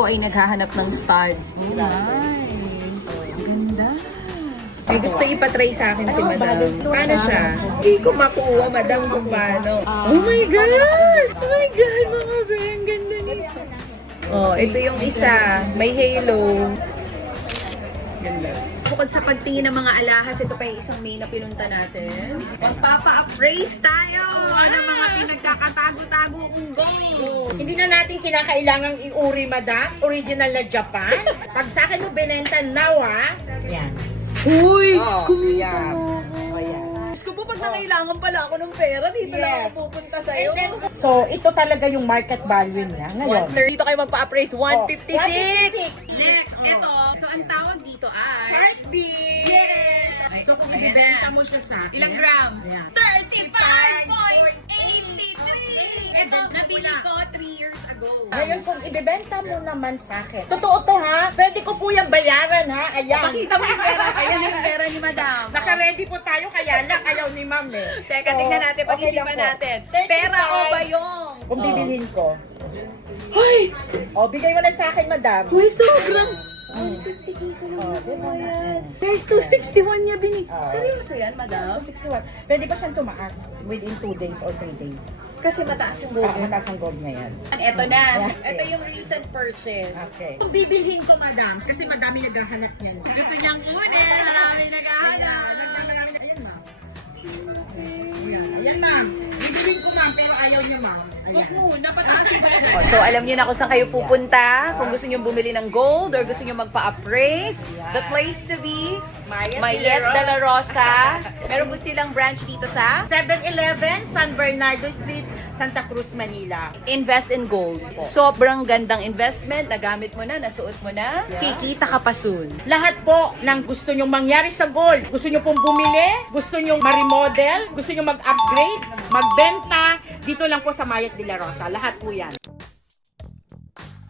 po ay naghahanap ng stud. Oh, nice. Ang ganda. May gusto ipatry sa akin si madam. Paano siya? Hindi ko makuha, madam, kung paano. Oh my God! Oh my God, mga be, ang ganda nito. Oh, ito yung isa. May halo. Ganda. Bukod sa pagtingin ng mga alahas, ito pa yung isang main na pinunta natin. Magpapa-appraise tayo! Ano mga pinagkakatago-tago kong gold? Hindi na natin kinakailangang iuri, madam. Original na Japan. Pag sa akin mo binenta now, ha? Yan. Uy! Oh, Kumita yeah. mo! Oh, yeah. Diyos ko po, pag nangailangan pala ako ng pera, dito lang Yes. ako pupunta sa'yo. And then, so, ito talaga yung market value niya ngayon. 130. Dito kayo magpa-appraise, 156. 156. Next, ito. So, ang tawag dito ay... Heartbeat! Yes! So, kung Ayan ibibenta na. mo siya sa akin. Ilang grams? Ayan. 35.83! Ito, nabili ko 3 years ago. Ngayon, kung ibibenta mo naman sa akin. Totoo to, ha? Pwede ko po yung bayaran, ha? Ayan. Pakita mo yung pera. Ayan yung pera ni madam. Naka-ready po tayo, kaya lang ayaw ni ma'am, eh. Teka, So, tingnan natin, okay pag-isipan lang po. natin. 35. Pera o bayong? Kung bibilhin ko. Hoy! O, bigay mo na sa akin, madam. Hoy, sobrang! Oh, diba? Guys, 261 niya binig. Ah. Seryoso yan, madam? 61. Pwede ba siyang tumaas within 2 days or 3 days? Kasi mataas yung gold. Mataas ang gold niya yan. Ito na. Yeah. Ito yung recent purchase. Okay. Kung bibilhin ko, madam, kasi madami naghahanap niyan. Gusto niyang kunin. Marami naghahanap. Ayan, ma'am. Ayan, ma'am. Bibilhin ko, ma'am, pero ayaw niyo, ma'am. Ayan. So, alam niyo na kung saan kayo pupunta. Kung gusto niyo bumili ng gold or gusto niyo magpa-appraise. The place to be, Mayet de la Rosa. Meron po silang branch dito sa 7-Eleven, San Bernardo Street, Santa Cruz, Manila. Invest in Gold. Sobrang gandang investment. Nagamit mo na, nasuot mo na. Kikita ka pa soon. Lahat po ng gusto nyong mangyari sa gold. Gusto nyo pong bumili, gusto nyong ma-remodel, gusto nyo mag-upgrade, magbenta, dito lang po sa Mayet de la Rosa. Lahat po yan.